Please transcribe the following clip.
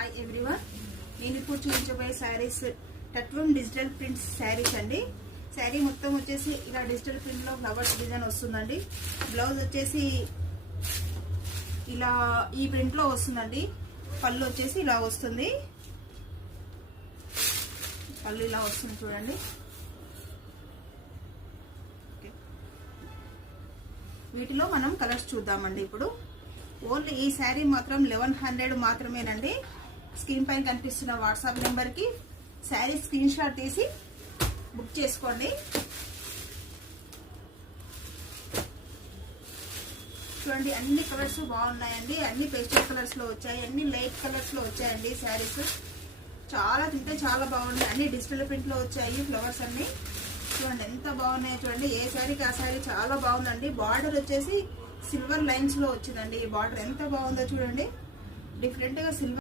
Hi everyone, నేను ఇప్పుడు చూపించబోయే శారీస్ టట్వం డిజిటల్ ప్రింట్స్ శారీస్ అండి. శారీ మొత్తం వచ్చేసి ఇలా డిజిటల్ ప్రింట్ లో ఫ్లవర్స్ డిజైన్ వస్తుందండి. బ్లౌజ్ వచ్చేసి ఇలా ఈ ప్రింట్ లో వస్తుందండి. పళ్ళు వచ్చేసి ఇలా వస్తుంది. పళ్ళు ఇలా వస్తుంది చూడండి. వీటిలో మనం కలర్స్ చూద్దామండి. ఇప్పుడు ఓన్లీ ఈ శారీ మాత్రం 1100 మాత్రమేనండి. స్క్రీన్ పైన కనిపిస్తున్న వాట్సాప్ నెంబర్కి శారీ స్క్రీన్ షాట్ తీసి బుక్ చేసుకోండి. చూడండి, అన్ని కలర్స్ బాగున్నాయండి. అన్ని పేస్టల్ కలర్స్ లో వచ్చాయి, అన్ని లైట్ కలర్స్ లో వచ్చాయండి. శారీస్ చాలా తింటే చాలా బాగున్నాయి. అన్ని డిజిటల్ ప్రింట్ లో వచ్చాయి. ఫ్లవర్స్ అన్ని చూడండి ఎంత బాగున్నాయో చూడండి. ఏ శారీకి ఆ శారీ చాలా బాగుందండి. బార్డర్ వచ్చేసి సిల్వర్ లైన్స్ లో వచ్చిందండి. ఈ బార్డర్ ఎంత బాగుందో చూడండి. డిఫరెంట్ గా సిల్వర్